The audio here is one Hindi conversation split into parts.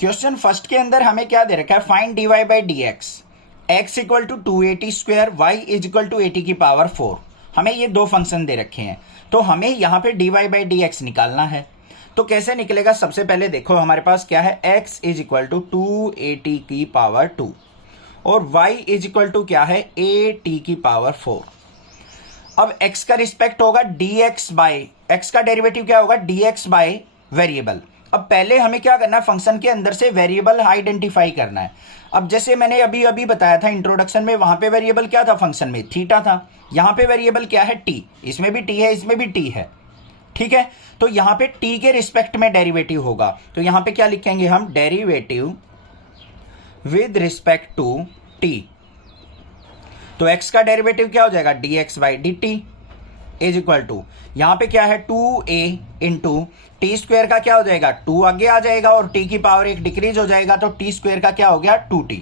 क्वेश्चन फर्स्ट के अंदर हमें क्या दे रखा है, find dy by D x, x equal to 280 square, y is equal to 80 की पावर 4। हमें ये दो फंक्शन दे रखे हैं, तो हमें यहाँ पे dy बाई डी एक्स निकालना है। तो कैसे निकलेगा, सबसे पहले देखो हमारे पास क्या है, x इज इक्वल टू 280 की पावर 2 और y इज इक्वल टू क्या है, 80 की पावर 4। अब x का रिस्पेक्ट होगा dx बाई, x का डेरिवेटिव क्या होगा, dx बाई वेरिएबल। अब पहले हमें क्या करना है, फंक्शन के अंदर से वेरिएबल आइडेंटिफाई करना है। अब जैसे मैंने अभी अभी बताया था इंट्रोडक्शन में, वहां पे वेरिएबल क्या था, फंक्शन में थीटा था। यहां पे वेरिएबल क्या है, t, इसमें भी t है, इसमें भी t है, ठीक है। तो यहां पे t के रिस्पेक्ट में डेरिवेटिव होगा, तो यहां पे क्या लिखेंगे हम, derivative with respect to t। तो x का डेरिवेटिव क्या हो जाएगा, dx by D t is equal to, यहां पे क्या है 2a इंटू टी स्क्वेयर का क्या हो जाएगा, 2 आगे आ जाएगा और t की पावर 1 डिक्रीज हो जाएगा, तो टी स्क्वेयर का क्या हो गया, 2t।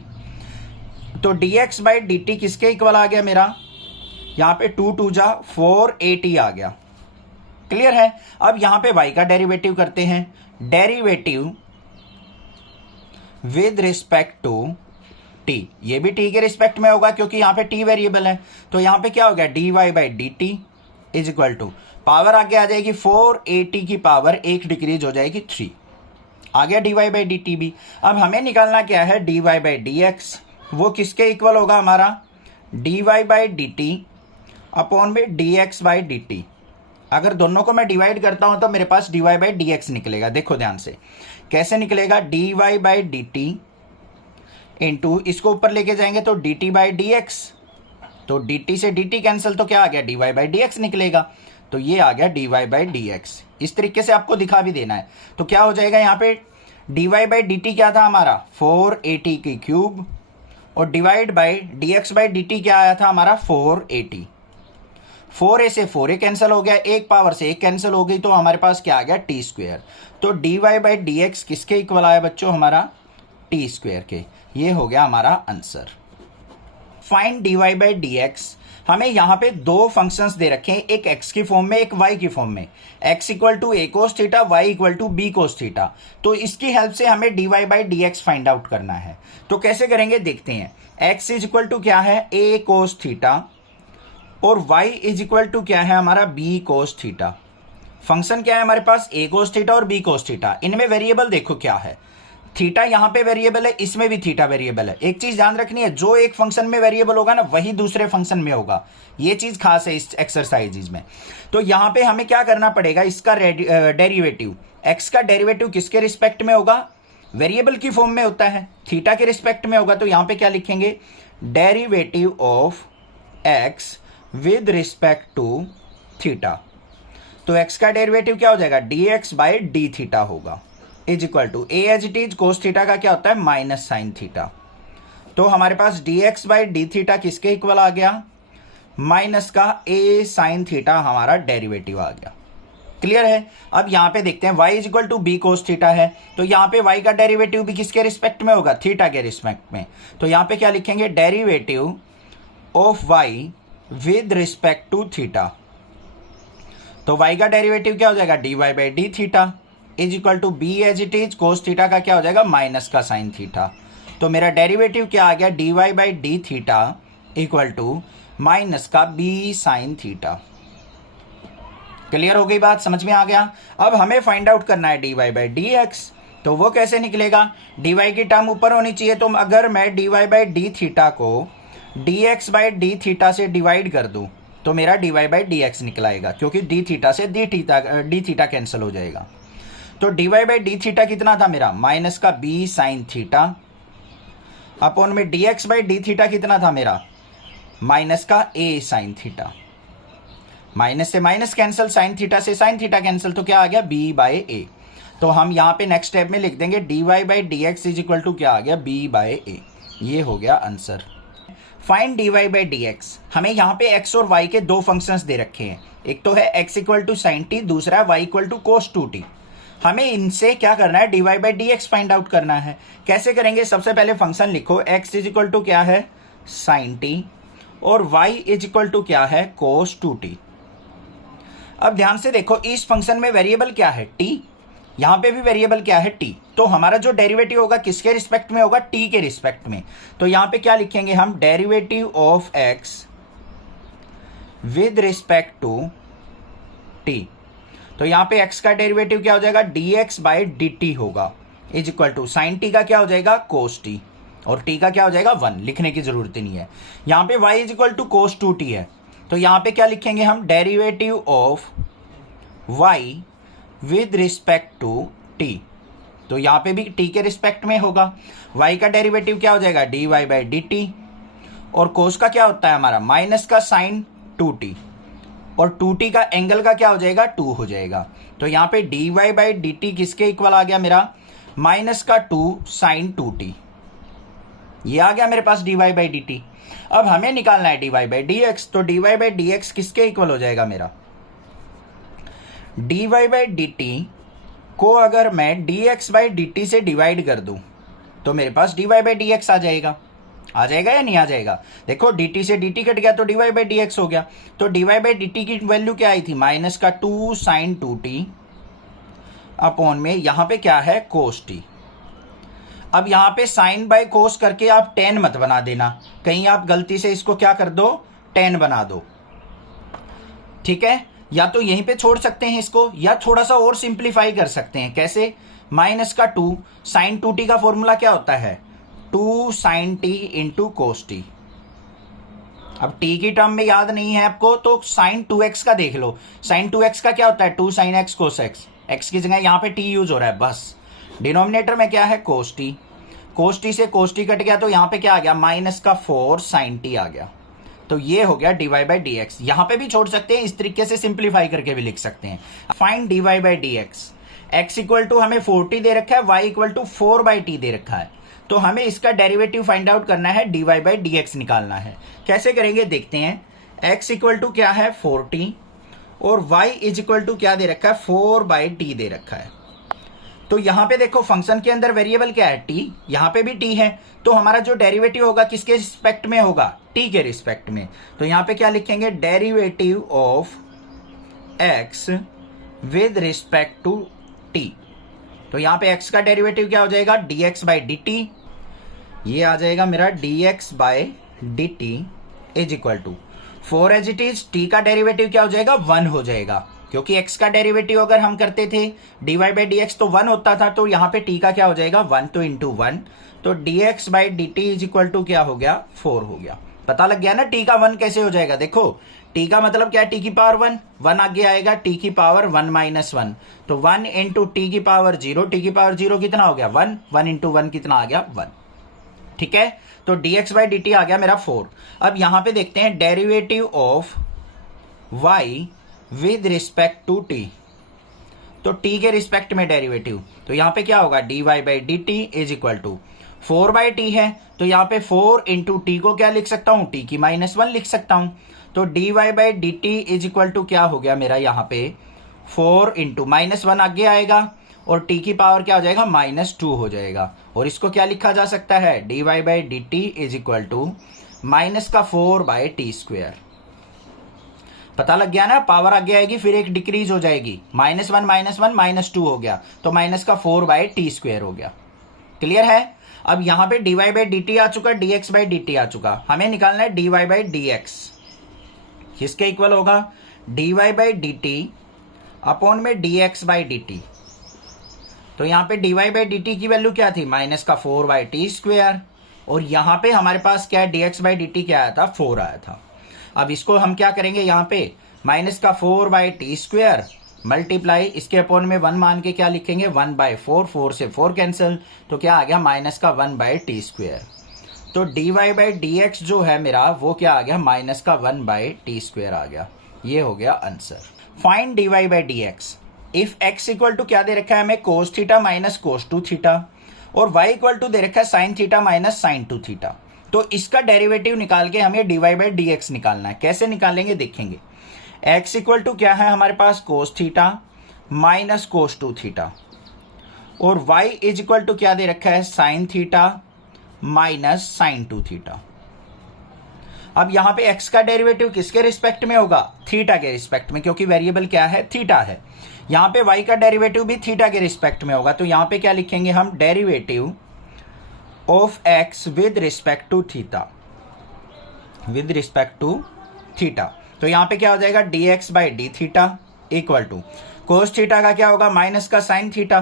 तो dx बाई डी टी किसके इक्वल आ गया मेरा, यहां पे 2 2 जा 4at आ गया। क्लियर है। अब यहां पे y का डेरिवेटिव करते हैं, derivative with respect to t, ये भी t के रिस्पेक्ट में होगा क्योंकि यहां पे t वेरिएबल है। तो यहां पे क्या हो गया, dy by D t is equal to, power आगे आ जाएगी 480 की पावर 1 डिक्रीज हो जाएगी 3, आ गया dy बाई डी टी भी। अब हमें निकालना क्या है, dy बाई डी एक्स, वो किसके इक्वल होगा हमारा, dy by D T upon में dx बाई डी टी। अगर दोनों को मैं डिवाइड करता हूं तो मेरे पास dy बाई डी एक्स निकलेगा। देखो ध्यान से कैसे निकलेगा, dy by D T into इसको ऊपर लेके जाएंगे तो dt बाई डी एक्स, तो dt से dt कैंसिल, तो क्या आ गया, dy बाई डी एक्स निकलेगा। तो ये आ गया dy बाई डी एक्स। इस तरीके से आपको दिखा भी देना है। तो क्या हो जाएगा यहाँ पे, dy बाई dt क्या था हमारा 480 की क्यूब, और divide by dx by dt क्या आया था हमारा 480। 4a से 4a कैंसिल हो गया, एक पावर से एक कैंसिल हो गई, तो हमारे पास क्या आ गया, टी स्क्वेयर। तो dy बाई डी एक्स किसके इक्वल आया बच्चों, हमारा टी स्क्वेयर के। ये हो गया हमारा answer. Find dy by D x, हमें यहाँ पे दो फंक्शंस दे रखे हैं, एक x की फॉर्म में, एक y की फॉर्म में। x equal to a cos theta, y equal to b cos theta. तो इसकी हेल्प से हमें dy by D x find out करना है। तो कैसे करेंगे देखते हैं। x इज इक्वल टू क्या है, a कोस थीटा, और y इज इक्वल टू क्या है हमारा, b कोस थीटा। फंक्शन क्या है हमारे पास, a कोस थीटा और b कोस थीटा। इनमें वेरिएबल देखो क्या है, थीटा यहाँ पे वेरिएबल है, इसमें भी थीटा वेरिएबल है। एक चीज ध्यान रखनी है, जो एक फंक्शन में वेरिएबल होगा ना, वही दूसरे फंक्शन में होगा। ये चीज खास है इस एक्सरसाइज में। तो यहाँ पे हमें क्या करना पड़ेगा, इसका डेरिवेटिव, एक्स का डेरिवेटिव किसके रिस्पेक्ट में होगा, वेरिएबल की फॉर्म में होता है, थीटा के रिस्पेक्ट में होगा। तो यहाँ पे क्या लिखेंगे, derivative of X with respect to theta. तो एक्स का डेरिवेटिव क्या हो जाएगा, D X by D theta होगा, is equal to A as it is cos theta का क्या होता है, माइनस साइन थीटा। तो हमारे पास D X by D theta किसके इक्वल आ गया, माइनस का ए साइन थीटा हमारा डेरिवेटिव आ गया। क्लियर है। अब यहां पे देखते हैं y is equal to b cos theta है, तो यहां पे y का डेरिवेटिव भी किसके रिस्पेक्ट में होगा, थीटा के रिस्पेक्ट में। तो यहां पे क्या लिखेंगे, derivative of y with respect to theta. तो y का डेरिवेटिव क्या हो जाएगा, dy by D theta is equal to b as it is cos theta का क्या हो जाएगा, माइनस का साइन थीटा। तो मेरा डेरिवेटिव क्या आ गया, dy by D theta equal to minus का बी साइन थीटा। क्लियर हो गई बात, समझ में आ गया। अब हमें फाइंड आउट करना है dy बाई डी एक्स। तो वो कैसे निकलेगा, dy की टर्म ऊपर होनी चाहिए। तो अगर मैं dy बाई डी थीटा को dx बाई डी थीटा से डिवाइड कर दूं तो मेरा dy बाई डी एक्स निकलाएगा, क्योंकि डी थीटा से डी थीटा कैंसिल हो जाएगा। तो dy बाई डी थीटा कितना था मेरा, माइनस का b साइन थीटा, अपॉन में dx बाई डी थीटा कितना था मेरा, माइनस का a साइन थीटा। माइनस से माइनस कैंसिल, साइन थीटा से साइन थीटा कैंसिल, तो क्या आ गया, b बाई a। तो हम यहाँ पे नेक्स्ट स्टेप में लिख देंगे dy by D x is equal to क्या आ गया, b बाई a। ये हो गया answer. Find dy by D x, हमें यहाँ पे x और y के दो फंक्शंस दे रखे हैं। एक तो है x equal to sine t, दूसरा है y equal to cos 2t। हमें इनसे क्या करना है, dy by D x find out करना है। कैसे करेंगे, सबसे पहले फंक्शन लिखो, x इज इक्वल टू क्या है, साइन टी, और y इज इक्वल टू क्या है, कोस 2t। अब ध्यान से देखो, इस फंक्शन में वेरिएबल क्या है, t। यहां पे भी वेरिएबल क्या है t, तो हमारा जो डेरिवेटिव होगा किसके रिस्पेक्ट में होगा, t के रिस्पेक्ट में। तो यहां पे क्या लिखेंगे हम, derivative of x with respect to t। तो यहां पे x का डेरिवेटिव क्या हो जाएगा, dx बाई dt होगा, is equal to sine t का क्या हो जाएगा, cos t, और t का क्या हो जाएगा 1, लिखने की जरूरत ही नहीं है। यहां पे y is equal to cos 2t है, तो यहां पे क्या लिखेंगे हम, derivative of y with respect to t। तो यहां पे भी t के रिस्पेक्ट में होगा। y का डेरिवेटिव क्या हो जाएगा, dy बाई dt, और cos का क्या होता है हमारा, माइनस का साइन 2t, और 2t का एंगल का क्या हो जाएगा, 2 हो जाएगा। तो यहां पे dy बाई dt किसके इक्वल आ गया मेरा, माइनस का 2 साइन 2t, ये आ गया मेरे पास dy बाई dt। अब हमें निकालना है dy बाई dx, तो dy बाई dx किसके इक्वल हो जाएगा मेरा, dy बाई dt को अगर मैं dx बाई dt से डिवाइड कर दूं तो मेरे पास dy बाई dx आ जाएगा या नहीं आ जाएगा। देखो dt से dt कट गया तो dy बाई dx हो गया। तो dy बाई dt की वैल्यू क्या आई थी, माइनस का 2 साइन 2t अपॉन में यहां पे क्या है, cos t। अब यहां पे साइन बाय कोस करके आप tan मत बना देना, कहीं आप गलती से इसको क्या कर दो, tan बना दो, ठीक है। या तो यहीं पे छोड़ सकते हैं इसको, या थोड़ा सा और सिंप्लीफाई कर सकते हैं। कैसे, माइनस का 2 साइन 2t का फॉर्मूला क्या होता है, 2 sine t into cos t. अब t की टर्म में याद नहीं है आपको तो साइन 2x का देख लो, साइन 2x का क्या होता है, 2 साइन x कोस x, x की जगह यहां पे t यूज हो रहा है बस। डिनोमिनेटर में क्या है, कोस टी, कोस टी से कोस टी कट गया तो यहां पे क्या आ गया, माइनस का 4 साइन टी आ गया। तो ये हो गया dy बाई डी एक्स। यहां पर भी छोड़ सकते हैं, इस तरीके से सिंप्लीफाई करके भी लिख सकते हैं। Find dy by D x, x equal to हमें 40 दे रखा है, y equal to 4 by T दे रखा है, तो हमें इसका डेरिवेटिव फाइंड आउट करना है, dy बाई डी एक्स निकालना है। कैसे करेंगे देखते हैं। x इक्वल टू क्या है 40 और y इज इक्वल टू क्या दे रखा है, 4 बाई टी दे रखा है। तो यहां पे देखो फंक्शन के अंदर वेरिएबल क्या है, t, यहां पे भी t है, तो हमारा जो डेरिवेटिव होगा किसके रिस्पेक्ट में होगा, t के रिस्पेक्ट में। तो यहां पे क्या लिखेंगे, derivative of x with respect to t। तो यहां पे x का डेरिवेटिव क्या हो जाएगा, dx बाई dt, ये आ जाएगा मेरा dx by dt is equal to 4 as it is, t का डेरिवेटिव क्या हो जाएगा, 1 हो जाएगा, क्योंकि x का डेरिवेटिव अगर हम करते थे dy बाई dx तो 1 होता था, तो यहाँ पे t का क्या हो जाएगा 1, तो इंटू 1, तो dx by dt is equal to क्या हो गया 4 हो गया। पता लग गया ना t का 1 कैसे हो जाएगा। देखो t का मतलब क्या है, t की पावर 1, 1 आगे आएगा, t की पावर 1 माइनस 1, तो 1 इंटू टी की पावर 0, टी की पावर 0 कितना हो गया 1, 1 इंटू 1 कितना आ गया 1, ठीक है। तो dx बाई dt आ गया मेरा 4। अब यहां पे देखते हैं derivative of y with respect to t, तो t के रिस्पेक्ट में डेरिवेटिव, तो यहां पे क्या होगा, dy by dt is equal to 4 by t है, तो यहां पे 4 इंटू टी को क्या लिख सकता हूं, t की माइनस 1 लिख सकता हूं। तो dy by dt is equal to क्या हो गया मेरा, यहां पे 4 इंटू माइनस 1 आगे आएगा और t की पावर क्या हो जाएगा -2 हो जाएगा, और इसको क्या लिखा जा सकता है, dy by dt is equal to minus का 4 बाई टी स्क्वेयर। पता लग गया ना, पावर आगे आएगी फिर एक डिक्रीज हो जाएगी, -1 -2 हो गया, तो माइनस का 4 बाई टी स्क्वेयर हो गया। क्लियर है। अब यहां पे dy बाई dt आ चुका, dx बाई dt आ चुका, हमें निकालना है dy बाई dx, किसके इक्वल होगा, dy बाई dt अपॉन में dx बाई dt। तो यहां पे dy बाई dt की वैल्यू क्या थी, माइनस का 4 बाई टी स्क्वेयर, और यहां पे हमारे पास क्या है, dx बाई dt क्या आया था, 4 आया था। अब इसको हम क्या करेंगे, यहाँ पे माइनस का 4 बाई टी स्क्वेयर मल्टीप्लाई इसके अपॉन में 1 मान के क्या लिखेंगे, 1 बाई 4, 4 से 4 कैंसिल, तो क्या आ गया माइनस का 1 बाई टी स्क्वेयर। तो dy बाई dx जो है मेरा वो क्या आ गया, माइनस का 1 बाई टी स्क्वेयर आ गया। ये हो गया answer. Find dy by dx if x equal to क्या दे रखा है हमें, cos theta minus cos 2 theta, और y इक्वल टू दे रखा है sine theta minus sine 2 theta. तो इसका डेरिवेटिव निकाल के हमें dy बाई dx निकालना है। कैसे निकालेंगे देखेंगे। x इक्वल टू क्या है हमारे पास, cos theta minus cos 2 theta, और y इज इक्वल टू क्या दे रखा है, sine theta minus sine 2 theta. अब यहाँ पे x का डेरिवेटिव किसके रिस्पेक्ट में होगा? थीटा के रिस्पेक्ट में, क्योंकि वेरिएबल क्या है? थीटा है। यहाँ पे y का डेरिवेटिव भी थीटा के रिस्पेक्ट में होगा, तो यहाँ पे क्या लिखेंगे हम? Derivative of x with respect to theta, with respect to theta. तो यहाँ पे क्या हो जाएगा? dx by D theta equal to cos theta का क्या होगा? माइनस का साइन थीटा,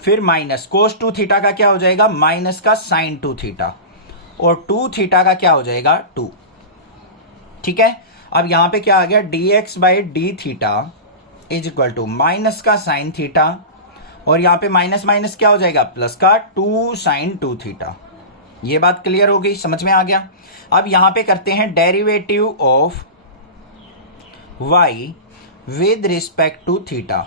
फिर माइनस कोस टू थीटा का क्या हो जाएगा? माइनस का साइन टू थीटा, और टू थीटा का क्या हो जाएगा? 2। ठीक है, अब यहां पे क्या आ गया? dx by D theta is equal to minus का साइन थीटा, और यहां पे माइनस माइनस क्या हो जाएगा? प्लस का 2 साइन 2 थीटा। ये बात क्लियर हो गई, समझ में आ गया। अब यहां पे करते हैं derivative of y with respect to theta.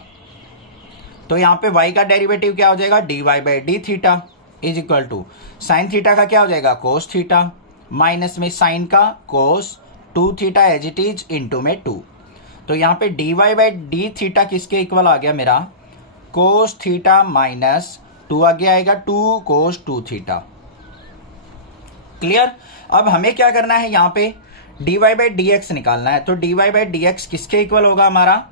तो यहां पे y का डेरिवेटिव क्या हो जाएगा? dy by D theta is equal to sine theta का क्या हो जाएगा? कोस थीटा, माइनस में साइन का cos 2 theta as it is into में 2। तो यहाँ पे dy बाई डी थीटा किसके इक्वल आ गया मेरा? कोस थीटा माइनस 2 आगे आएगा 2 कोस 2 थीटा। क्लियर। अब हमें क्या करना है? यहाँ पे dy बाई डी एक्स निकालना है। तो dy बाई डी एक्स किसके इक्वल होगा हमारा?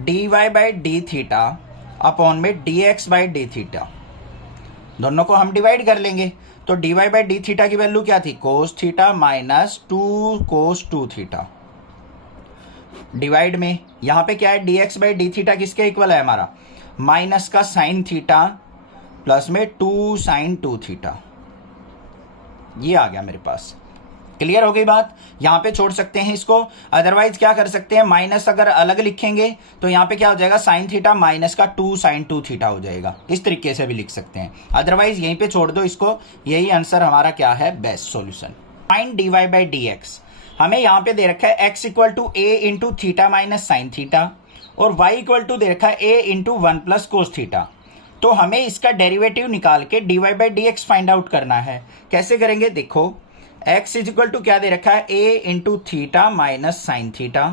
dy by D theta upon में dx बाई डी थीटा। दोनों को हम डिवाइड कर लेंगे। तो dy बाई डी थीटा की वैल्यू क्या थी? कोस थीटा माइनस 2 कोस 2 थीटा। डिवाइड में यहाँ पे क्या है? dx बाई डी थीटा किसके इक्वल है हमारा? माइनस का साइन थीटा प्लस में 2 साइन 2 थीटा। ये आ गया मेरे पास। क्लियर हो गई बात। यहाँ पे छोड़ सकते हैं इसको, अदरवाइज क्या कर सकते हैं? माइनस अगर अलग लिखेंगे तो यहाँ पे क्या हो जाएगा? साइन थीटा माइनस का 2 साइन 2 थीटा हो जाएगा। इस तरीके से भी लिख सकते हैं, अदरवाइज यहीं पे छोड़ दो इसको। यही आंसर हमारा क्या है? Best solution. Find dy by D x. हमें यहाँ पे दे रखा है x equal to a into theta minus sine theta, और y इक्वल टू दे रखा है a into 1 plus cos theta. तो हमें इसका डेरिवेटिव निकाल के dy by D x find out करना है। कैसे करेंगे? देखो, x इज इक्वल टू क्या दे रखा है? a into theta minus sine theta,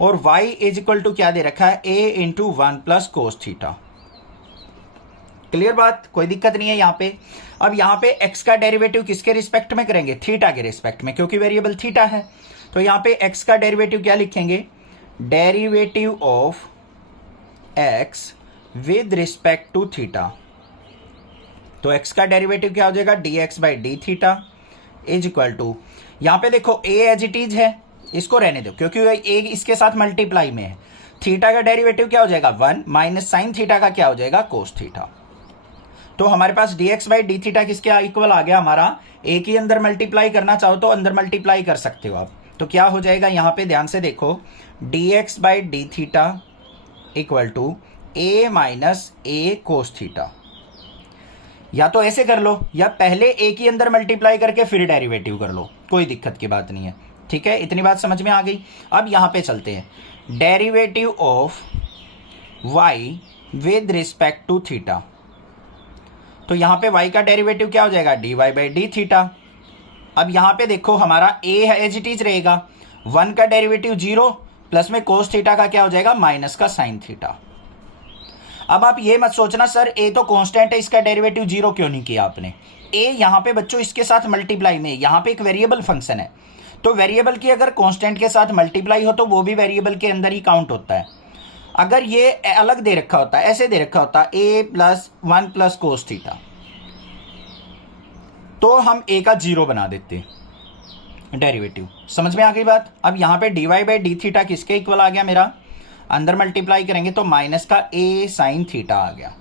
और y इज इक्वल टू क्या दे रखा है? a into 1 plus cos theta. Clear बात, कोई दिक्कत नहीं है यहाँ पे। अब यहाँ पे x का डेरिवेटिव किसके रिस्पेक्ट में करेंगे? थीटा के रिस्पेक्ट में, क्योंकि वेरिएबल थीटा है। तो यहाँ पे x का डेरिवेटिव क्या लिखेंगे? Derivative of x with respect to theta. तो x का डेरिवेटिव क्या हो जाएगा? dx by D theta is equal to, यहाँ पे देखो a एज इट इज है, इसको रहने दो क्योंकि a इसके साथ मल्टीप्लाई में है। थीटा का डेरिवेटिव क्या हो जाएगा? 1 माइनस साइन थीटा का क्या हो जाएगा? Cos theta. तो हमारे पास dx बाई डी थीटा किसके इक्वल आ गया हमारा? a की अंदर मल्टीप्लाई करना चाहो तो अंदर मल्टीप्लाई कर सकते हो आप। तो क्या हो जाएगा? यहाँ पे ध्यान से देखो, dx by D theta equal to a minus a cos theta. या तो ऐसे कर लो, या पहले a की अंदर मल्टीप्लाई करके फिर डेरिवेटिव कर लो, कोई दिक्कत की बात नहीं है। ठीक है, इतनी बात समझ में आ गई। अब यहाँ पे चलते हैं, derivative of y with respect to theta. तो यहाँ पे y का डेरिवेटिव क्या हो जाएगा? dy by D theta. अब यहाँ पे देखो हमारा a है एज इट इज रहेगा, 1 का डेरिवेटिव 0 प्लस में कोस थीटा का क्या हो जाएगा? माइनस का साइन थीटा। अब आप ये मत सोचना सर a तो कांस्टेंट है, इसका डेरिवेटिव 0 क्यों नहीं किया आपने? a यहाँ पे बच्चों इसके साथ मल्टीप्लाई में, यहाँ पे एक वेरिएबल फंक्शन है, तो वेरिएबल की अगर कांस्टेंट के साथ मल्टीप्लाई हो तो वो भी वेरिएबल के अंदर ही काउंट होता है। अगर ये अलग दे रखा होता, ऐसे दे रखा होता a plus 1 plus cos theta, तो हम a का 0 बना देते डेरिवेटिव। समझ में आ गई बात। अब यहाँ पे dy बाई डी थीटा किसके इक्वल आ गया मेरा? अंदर मल्टीप्लाई करेंगे तो माइनस का a साइन थीटा आ गया।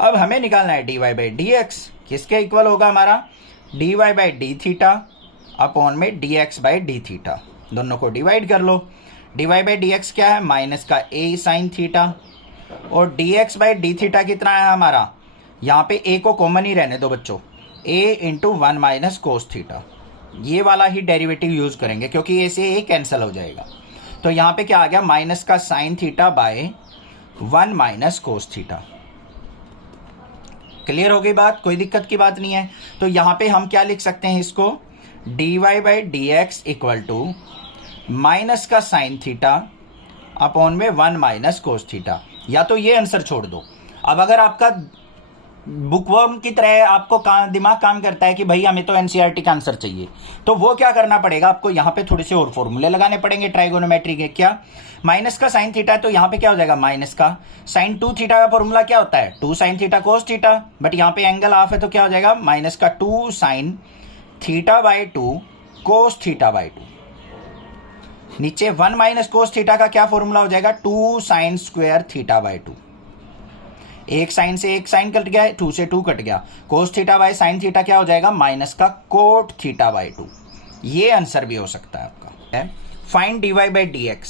अब हमें निकालना है dy बाई डी एक्स किसके इक्वल होगा हमारा? dy by D theta upon में dx बाई डी थीटा। दोनों को डिवाइड कर लो। dy बाई डी एक्स क्या है? माइनस का a साइन थीटा, और dx बाई डी थीटा कितना है हमारा? यहाँ पे a को कॉमन ही रहने दो बच्चों, a into 1 minus cos theta. ये वाला ही डेरिवेटिव यूज करेंगे क्योंकि a से a कैंसिल हो जाएगा। तो यहाँ पे क्या आ गया? माइनस का sine theta bye 1 minus cos theta. Clear हो गई बात, कोई दिक्कत की बात नहीं है। तो यहाँ पे हम क्या लिख सकते हैं इसको? dy by D x equal to minus का साइन थीटा अपॉन में 1 माइनस कोस थीटा। या तो ये आंसर छोड़ दो। अब अगर आपका बुकवर्म की तरह आपको दिमाग काम करता है कि भाई हमें तो एनसीईआरटी का आंसर चाहिए, तो वो क्या करना पड़ेगा आपको, यहाँ पे थोड़े से और फॉर्मूले लगाने पड़ेंगे ट्राइगोनोमेट्री के। क्या, माइनस का साइन थीटा है तो यहाँ पे क्या हो जाएगा माइनस का साइन 2 थीटा का फॉर्मूला क्या होता है 2 sine theta cos theta, but यहाँ पे एंगल ऑफ है तो क्या हो जाएगा माइनस का 2 sign theta by 2 cos theta by 2। नीचे 1 माइनस कोस थीटा का क्या फॉर्मूला हो जाएगा 2 साइन स्क्वायर थीटा बाई 2। एक साइन से एक साइन कट गया, 2 से 2 कट गया, cos theta by sine theta क्या हो जाएगा माइनस का कोट थीटा बाई 2। ये आंसर भी हो सकता है आपका। फाइंड dy बाई dx,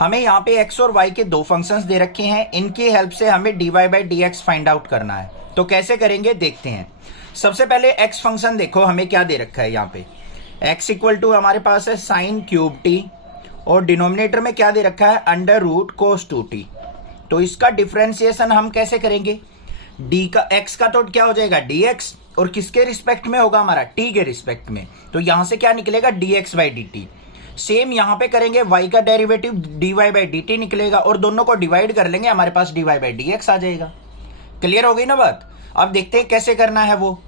हमें यहाँ पे x और y के दो फंक्शंस दे रखे हैं, इनकी हेल्प से हमें dy by dx find out करना है। तो कैसे करेंगे देखते हैं। सबसे पहले x फंक्शन देखो हमें क्या दे रखा है, यहाँ पे x इक्वल टू हमारे पास है साइन क्यूब टी, और डिनोमिनेटर में क्या दे रखा है अंडर रूट कोस 2t। तो इसका डिफरेंशिएशन हम कैसे करेंगे, d का x का तो क्या हो जाएगा dx, और किसके रिस्पेक्ट में होगा हमारा t के रिस्पेक्ट में, तो यहां से क्या निकलेगा dx बाई dt। सेम यहां पे करेंगे y का डेरिवेटिव dy बाई dt निकलेगा, और दोनों को डिवाइड कर लेंगे, हमारे पास dy बाई dx आ जाएगा। क्लियर हो गई ना बात। अब देखते हैं कैसे करना है वो।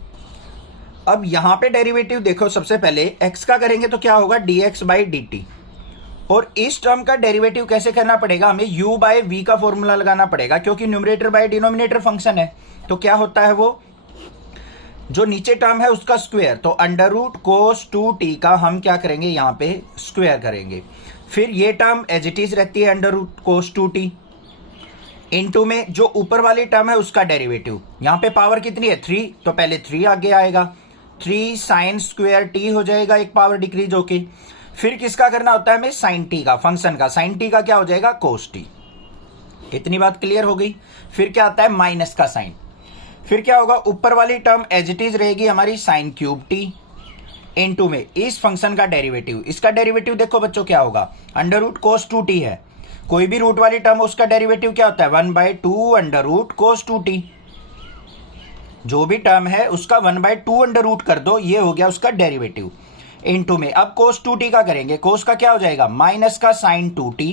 अब यहां पे डेरिवेटिव देखो, सबसे पहले x का करेंगे तो क्या होगा dx बाई dt, और इस टर्म का डेरिवेटिव कैसे करना पड़ेगा, हमें u बाय v का फॉर्मूला लगाना पड़ेगा, क्योंकि न्यूमरेटर बाय डिनोमिनेटर फंक्शन है। तो क्या होता है वो, जो नीचे टर्म है उसका स्क्वायर, तो अंडर रूट कोस 2t का हम क्या करेंगे यहाँ पे स्क्वायर करेंगे। फिर ये टर्म एज इट इज रहती है under root cos 2t, into में जो ऊपर वाली टर्म है उसका डेरिवेटिव। यहाँ पे पावर कितनी है 3, तो पहले 3 आगे आएगा, 3 साइन स्क्वायर t हो जाएगा, एक पावर डिक्रीज होके। फिर किसका करना होता है हमें साइन टी का, फंक्शन का, साइन टी का क्या हो जाएगा कोस टी। इतनी बात क्लियर हो गई। फिर क्या आता है माइनस का साइन, फिर क्या होगा ऊपर वाली टर्म एज इट इज रहेगी हमारी साइन क्यूब टी, इनटू में इस फंक्शन का डेरिवेटिव। इसका डेरिवेटिव देखो बच्चों क्या होगा अंडर रूट कोस 2t है, कोई भी रूट वाली टर्म उसका डेरिवेटिव क्या होता है 1/2 अंडर रूट कोस 2t। जो भी टर्म है उसका 1/2 अंडर रूट कर दो, ये हो गया उसका डेरिवेटिव। इनटू में अब कोस 2t का करेंगे, कोस का क्या हो जाएगा माइनस का साइन 2t,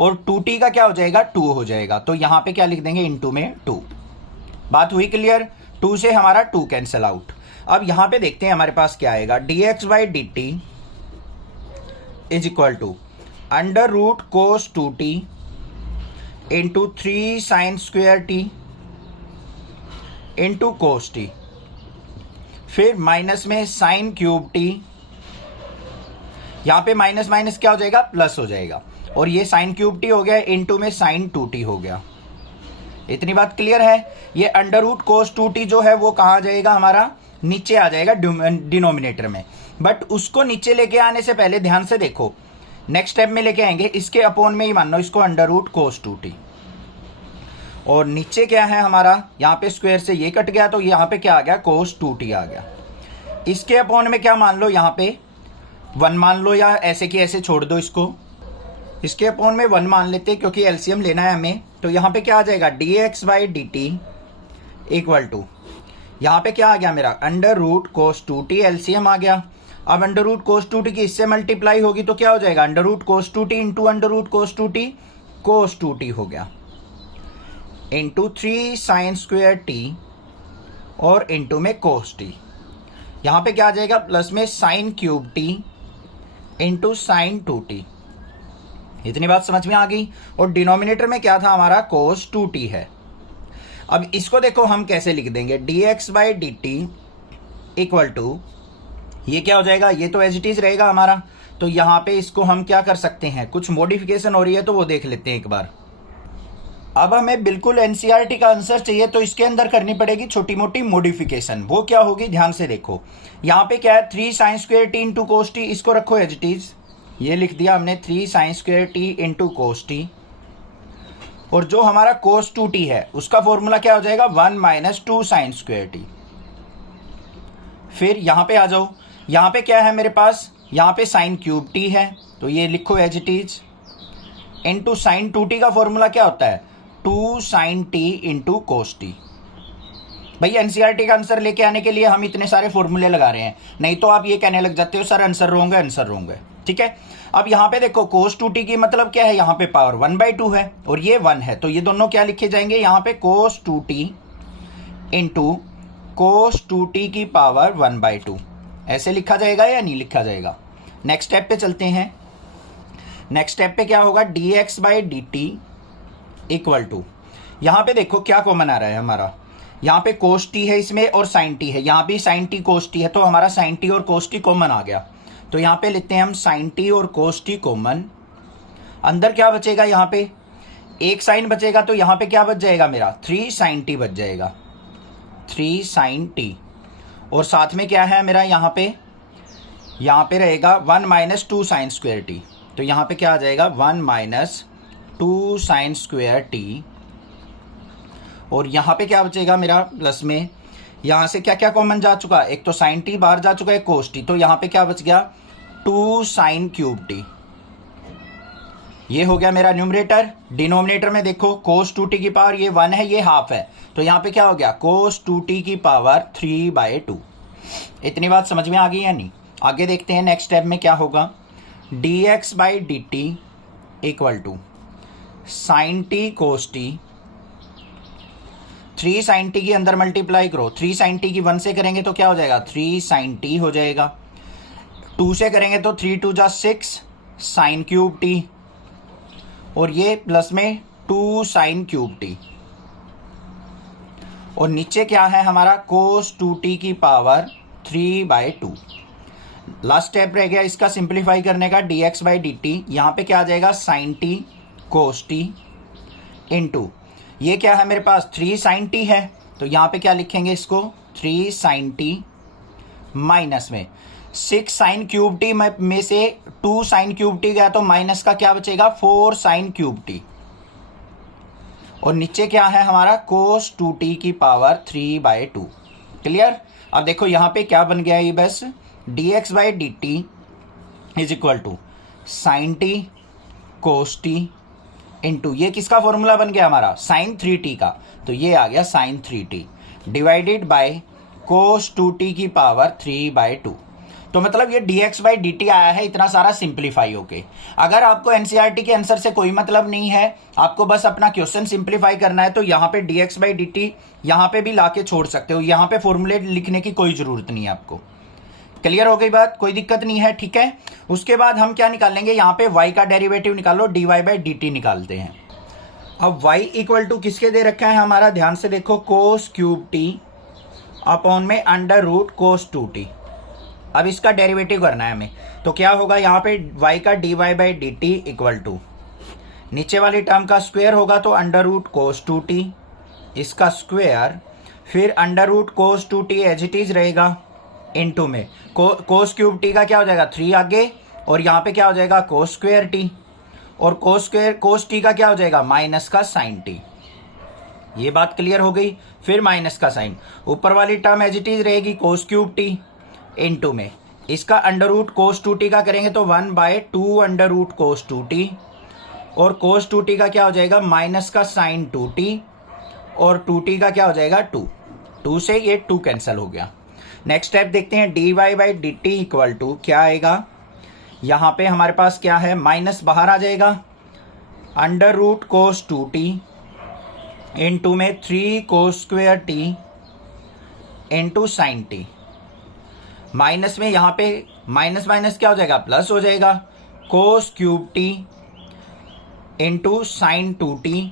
और 2t का क्या हो जाएगा 2 हो जाएगा। तो यहां पे क्या लिख देंगे इनटू में 2। बात हुई क्लियर। 2 से हमारा 2 कैंसिल आउट। अब यहां पे देखते हैं हमारे पास क्या आएगा dx by dt is equal to under root cos 2t into 3 sine square t into cos t, फिर माइनस में साइन क्यूब टी, यहां पे माइनस माइनस क्या हो जाएगा प्लस हो जाएगा, और ये साइन क्यूब टी हो गया इनटू में साइन 2t हो गया। इतनी बात क्लियर है। ये अंडर रूट कोस 2t जो है वो कहां आ जाएगा हमारा नीचे आ जाएगा डिनोमिनेटर में, बट उसको नीचे लेके आने से पहले ध्यान से देखो, नेक्स्ट स्टेप में लेके आएंगे इसके अपॉन में ही मान लो इसको अंडर रूट कोस 2t, और नीचे क्या है हमारा यहाँ पे स्क्वायर से ये कट गया, तो यहाँ पे क्या आ गया कोस 2t आ गया। इसके अपॉन में क्या मान लो यहाँ पे 1 मान लो, या ऐसे की ऐसे छोड़ दो इसको, इसके अपॉन में 1 मान लेते क्योंकि एलसीएम लेना है हमें। तो यहाँ पे क्या आ जाएगा dx by dt equal to, यहाँ पे क्या आ गया मेरा under root cos 2t, LCM आ गया। अब अंडर रूट कोस 2t की इससे मल्टीप्लाई होगी तो क्या हो जाएगा under root cos 2t into under root cos 2t, कोस 2t हो गया, इंटू 3 साइन स्क्वायर t और इंटू में कोस t। यहाँ पे क्या आ जाएगा प्लस में sine cube t into sine 2t। इतनी बात समझ में आ गई। और डिनोमिनेटर में क्या था हमारा कोस 2t है। अब इसको देखो हम कैसे लिख देंगे dx by dt equal to, ये क्या हो जाएगा ये तो एज इट इज रहेगा हमारा, तो यहाँ पे इसको हम क्या कर सकते हैं, कुछ मॉडिफिकेशन हो रही है तो वो देख लेते हैं एक बार। अब हमें बिल्कुल एनसीईआरटी का आंसर चाहिए तो इसके अंदर करनी पड़ेगी छोटी मोटी मॉडिफिकेशन। वो क्या होगी ध्यान से देखो, यहाँ पे क्या है 3 sine square T into cos T, इसको रखो एज इट इज, ये लिख दिया हमने 3 sine square T into cos T, और जो हमारा कोस 2t है उसका फॉर्मूला क्या हो जाएगा 1 माइनस 2 साइन स्क्वायर टी। फिर यहाँ पे आ जाओ, यहाँ पे क्या है मेरे पास, यहाँ पे साइन क्यूब टी है तो ये लिखो as it is, into sine 2t का फॉर्मूला क्या होता है 2 sine t into cos t. भाई एनसीईआरटी का आंसर लेके आने के लिए हम इतने सारे फॉर्मूले लगा रहे हैं, नहीं तो आप ये कहने लग जाते हो सर आंसर रोंगे आंसर रोंगे। ठीक है, अब यहाँ पे देखो कोस 2t की मतलब क्या है, यहाँ पे पावर 1/2 है और ये 1 है, तो ये दोनों क्या लिखे जाएंगे यहाँ पे कोस 2t इंटू कोस 2t की पावर 1/2। ऐसे लिखा जाएगा या नहीं लिखा जाएगा? नेक्स्ट स्टेप पे चलते हैं। नेक्स्ट स्टेप पे क्या होगा, dx/dt इक्वल टू, यहाँ पे देखो क्या कॉमन आ रहा है हमारा, यहाँ पे cos t है इसमें और sin t है, यहाँ भी sin t cos t है, तो हमारा sin t और cos t कॉमन आ गया। तो यहाँ पे लेते हैं हम sin t और cos t कॉमन। अंदर क्या बचेगा, यहाँ पे एक साइन बचेगा, तो यहाँ पे क्या बच जाएगा मेरा, 3 sin t बच जाएगा, 3 sin t। और साथ में क्या है मेरा, यहाँ पे रहेगा 1 - 2 sin square t। तो यहाँ पे क्या आ जाएगा, 1 - 2 sin square t। और यहाँ पे क्या बचेगा मेरा प्लस में, यहाँ से क्या क्या कॉमन जा चुका, एक तो sin t बाहर जा चुका है, cos t, तो यहाँ पे क्या बच गया, 2 sin cube t। ये हो गया मेरा न्यूमरेटर। डिनोमिनेटर में देखो cos 2t की पावर ये 1 है, ये हाफ है, तो यहाँ पे क्या हो गया, cos 2t की पावर 3/2। इतनी बात समझ में आ गई या नहीं? आगे देखते हैं नेक्स्ट स्टेप में क्या होगा, dx/dt equal to sin t cos t। 3 sin t के अंदर मल्टीप्लाई करो, 3 sin t की 1 से करेंगे तो क्या हो जाएगा, 3 sin t हो जाएगा। 2 से करेंगे तो 3 × 2 = 6 sin क्यूब t, और ये प्लस में 2 sin क्यूब t। और नीचे क्या है हमारा, cos 2t की पावर 3/2। लास्ट स्टेप रह गया इसका सिंप्लीफाई करने का, dx/dt। यहाँ पे क्या आ जाएगा, sin t cos t into, ये क्या है मेरे पास, 3 sin t है, तो यहाँ पे क्या लिखेंगे इसको, 3 sin t माइनस में 6 sin क्यूब t में से 2 sin क्यूब t गया, तो माइनस का क्या बचेगा, 4 sin क्यूब t। और नीचे क्या है हमारा, cos 2t की पावर 3/2। क्लियर? अब देखो यहाँ पे क्या बन गया, ये बस dx/dt is equal to sin t cos t into, ये किसका फॉर्मूला बन गया हमारा, sin 3t का, तो ये आ गया sin 3t divided by cos 2t की पावर 3/2। तो मतलब ये dx/dt आया है इतना सारा सिंप्लीफाई होके। अगर आपको एनसीईआरटी के आंसर से कोई मतलब नहीं है, आपको बस अपना क्वेश्चन सिंप्लीफाई करना है, तो यहाँ पे dx/dt यहाँ पे भी लाके छोड़ सकते हो, यहाँ पे फॉर्मूले लिखने की कोई जरूरत नहीं है आपको। क्लियर हो गई बात, कोई दिक्कत नहीं है, ठीक है। उसके बाद हम क्या निकालेंगे, यहाँ पे y का डेरिवेटिव निकालो, dy/dt निकालते हैं। अब y इक्वल टू किसके दे रखा है हमारा, ध्यान से देखो, cos क्यूब t अपॉन में √ cos 2t। अब इसका डेरिवेटिव करना है हमें, तो क्या होगा, यहाँ पे y का dy/dt इक्वल टू, नीचे वाली टर्म का स्क्वायर होगा तो √ cos 2t, इसका स्क्वायर, फिर √ cos 2t as it is रहेगा, इनटू में cos क्यूब t का क्या हो जाएगा, 3 आगे, और यहाँ पे क्या हो जाएगा, cos स्क्वायर t, और cos t का क्या हो जाएगा, माइनस का sin t। ये बात क्लियर हो गई। फिर माइनस का साइन, ऊपर वाली टर्म एज इट इज रहेगी cos क्यूब t, इनटू में इसका √ cos 2t का करेंगे तो 1/2 √ cos 2t, और cos 2t का क्या हो जाएगा, माइनस का sin 2t, और 2t का क्या हो जाएगा, 2 से ये 2 कैंसिल हो गया। नेक्स्ट स्टेप देखते हैं, dy/dt इक्वल टू क्या आएगा, यहाँ पे हमारे पास क्या है, माइनस बाहर आ जाएगा, √ cos 2t इंटू में 3 cos square t into sin t। Minus में यहाँ पे माइनस माइनस क्या हो जाएगा, प्लस हो जाएगा, cos cube t into sin 2t,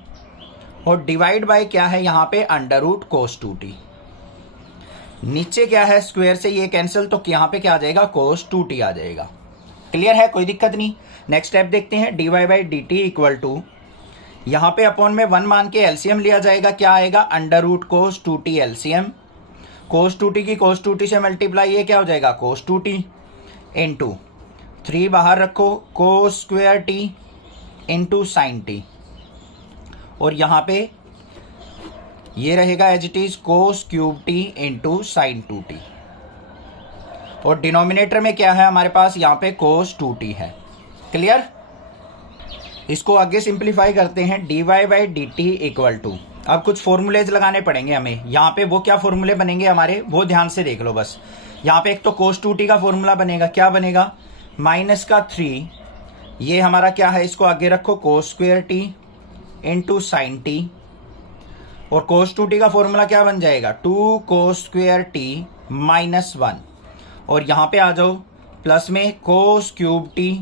और डिवाइड बाय क्या है यहाँ पे, √ cos 2t। नीचे क्या है, स्क्वायर से ये कैंसिल, तो यहाँ पे क्या आ जाएगा, cos 2t आ जाएगा। क्लियर है, कोई दिक्कत नहीं। नेक्स्ट स्टेप देखते हैं, dy/dt इक्वल टू, यहाँ पे अपॉन में 1 मान के एलसीएम लिया जाएगा, क्या आएगा, √ cos 2t LCM, cos 2t की cos 2t से मल्टीप्लाई, ये क्या हो जाएगा, cos 2t इंटू 3 बाहर रखो, cos square t into sin t, और यहाँ पे ये रहेगा as it is cos cube t into sin 2t, और डिनोमिनेटर में क्या है हमारे पास, यहाँ पे cos 2t है। क्लियर? इसको आगे सिंप्लीफाई करते हैं, dy/dt इक्वल टू, अब कुछ फॉर्मूलेज लगाने पड़ेंगे हमें। यहाँ पे वो क्या फॉर्मूले बनेंगे हमारे, वो ध्यान से देख लो बस। यहाँ पे एक तो cos 2t का फॉर्मूला बनेगा, क्या बनेगा, माइनस का 3, ये हमारा क्या है, इसको आगे रखो, cos square t into sin t, और cos 2t का फॉर्मूला क्या बन जाएगा 2 cos स्क्वायर t माइनस 1, और यहाँ पे आ जाओ प्लस में cos क्यूब t,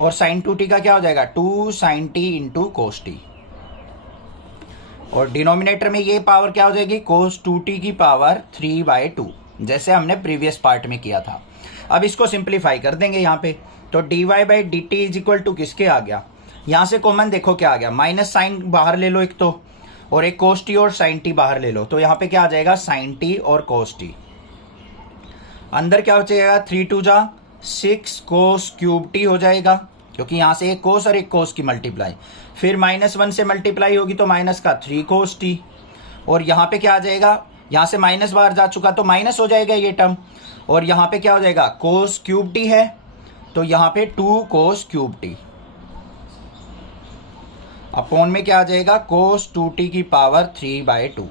और sin 2t का क्या हो जाएगा 2 sin t into cos t, और डिनोमिनेटर में ये पावर क्या हो जाएगी cos 2t की पावर 3/2, जैसे हमने प्रीवियस पार्ट में किया था। अब इसको सिंप्लीफाई कर देंगे यहाँ पे, तो dy by D t is equal to किसके आ गया, यहाँ से कॉमन देखो क्या आ गया, माइनस साइन बाहर ले लो एक तो, और एक cos t और sin t बाहर ले लो, तो यहाँ पे क्या आ जाएगा sin t और cos t। अंदर क्या हो जाएगा 3 2 जा 6 cos क्यूब t हो जाएगा, क्योंकि यहाँ से एक cos और एक cos की मल्टीप्लाई, फिर -1 से मल्टीप्लाई होगी तो माइनस का 3 cos t, और यहाँ पे क्या आ जाएगा, यहाँ से माइनस बाहर जा चुका तो माइनस हो जाएगा ये टर्म, और यहाँ पे क्या हो जाएगा cos क्यूब t है तो यहाँ पे 2 cos क्यूब t अपॉन में क्या आ जाएगा cos 2t की पावर 3/2।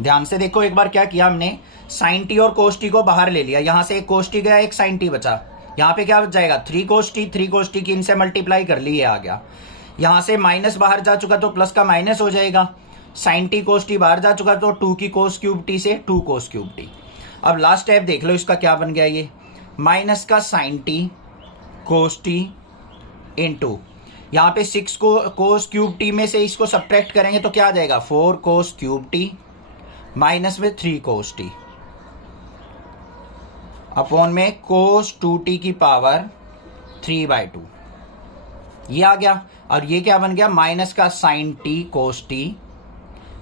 ध्यान से देखो एक बार क्या किया हमने, sin t और cos t को बाहर ले लिया, यहाँ से एक cos t गया एक sin t बचा, यहाँ पे क्या बच जाएगा 3 cos t की इनसे मल्टीप्लाई कर ली, ये आ गया। यहाँ से माइनस बाहर जा चुका तो प्लस का माइनस हो जाएगा, sin t cos t बाहर जा चुका तो 2 की cos क्यूब t से 2 cos क्यूब t। अब लास्ट स्टेप देख लो इसका क्या बन गया, ये माइनस का sin t cos t into यहाँ पे 6 को cos क्यूब t में से इसको सब्ट्रैक्ट करेंगे तो क्या आ जाएगा 4 cos क्यूब t माइनस में 3 cos t अपॉन में cos 2t की पावर 3/2, ये आ गया। और ये क्या बन गया माइनस का sin t cos t,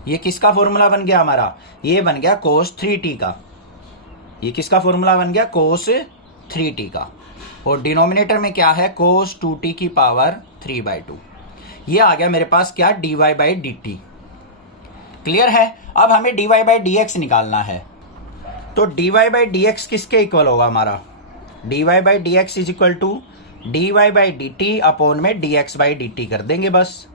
ये किसका फॉर्मूला बन गया हमारा, ये बन गया cos 3t का, ये किसका फॉर्मूला बन गया cos 3t का, और डिनोमिनेटर में क्या है cos 2t की पावर 3/2, ये आ गया मेरे पास क्या dy by D t. Clear है। अब हमें dy बाई डी एक्स निकालना है, तो dy बाई डी एक्स किसके इक्वल होगा हमारा, dy by D x is equal to dy by D T upon में dx बाई डी टी कर देंगे। बस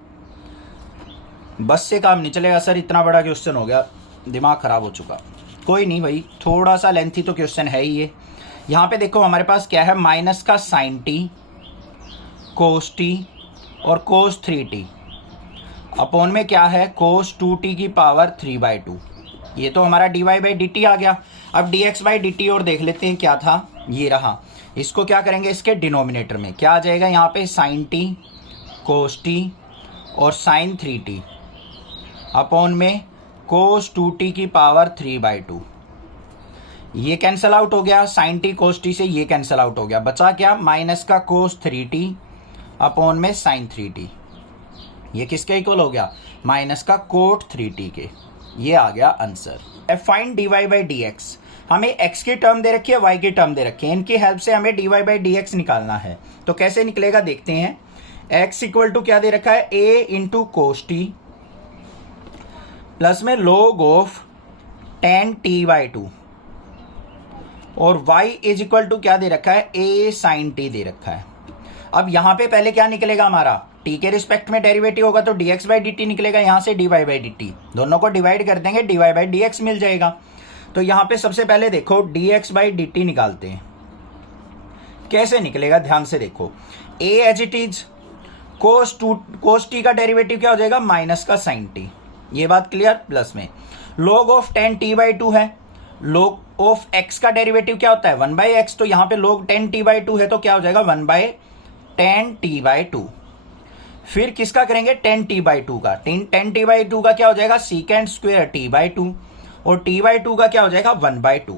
से काम नहीं चलेगा सर, इतना बड़ा क्वेश्चन हो गया, दिमाग खराब हो चुका। कोई नहीं भाई, थोड़ा सा लेंथी तो क्वेश्चन है ही ये। यहाँ पे देखो हमारे पास क्या है माइनस का sin t cos t और cos 3t अपॉन में क्या है cos 2t की पावर 3/2, ये तो हमारा dy बाई डी टी आ गया। अब dx बाई डी टी और देख लेते हैं क्या था, ये रहा। इसको क्या करेंगे, इसके डिनोमिनेटर में क्या आ जाएगा, यहाँ पे sin t cos t और sin 3t अपॉन में cos 2t की पावर 3/2, ये कैंसल आउट हो गया, sin t cos t से ये कैंसल आउट हो गया, बचा क्या माइनस का cos 3t अपॉन में sin 3t, ये किसके इक्वल हो गया माइनस का cot 3t के। ये आ गया answer. Find dy by D x, हमें x की टर्म दे रखी है, y की टर्म दे रखी है, इनकी हेल्प से हमें dy बाई डी एक्स निकालना है। तो कैसे निकलेगा देखते हैं। x इक्वल टू क्या दे रखा है a into cos T plus में log ऑफ tan t/2, और y इज इक्वल टू क्या दे रखा है a sin t दे रखा है। अब यहां पे पहले क्या निकलेगा हमारा, t के रिस्पेक्ट में डेरिवेटिव होगा तो dx बाई डी टी निकलेगा, यहां से dy बाई डी टी, दोनों को डिवाइड कर देंगे dy बाई डी एक्स मिल जाएगा। तो यहां पे सबसे पहले देखो dx बाई डी टी निकालते हैं, कैसे निकलेगा ध्यान से देखो। a as it is cos t का डेरिवेटिव क्या हो जाएगा माइनस का sin t, ये बात क्लियर। प्लस में log ऑफ tan t/2 है, log ऑफ x का डेरिवेटिव क्या होता है 1/x, तो यहाँ पे log tan t/2 है तो क्या हो जाएगा 1/tan t/2। फिर किसका करेंगे tan t/2 का, tan t/2 का क्या हो जाएगा secant स्क्वायर t/2, और t/2 का क्या हो जाएगा 1/2,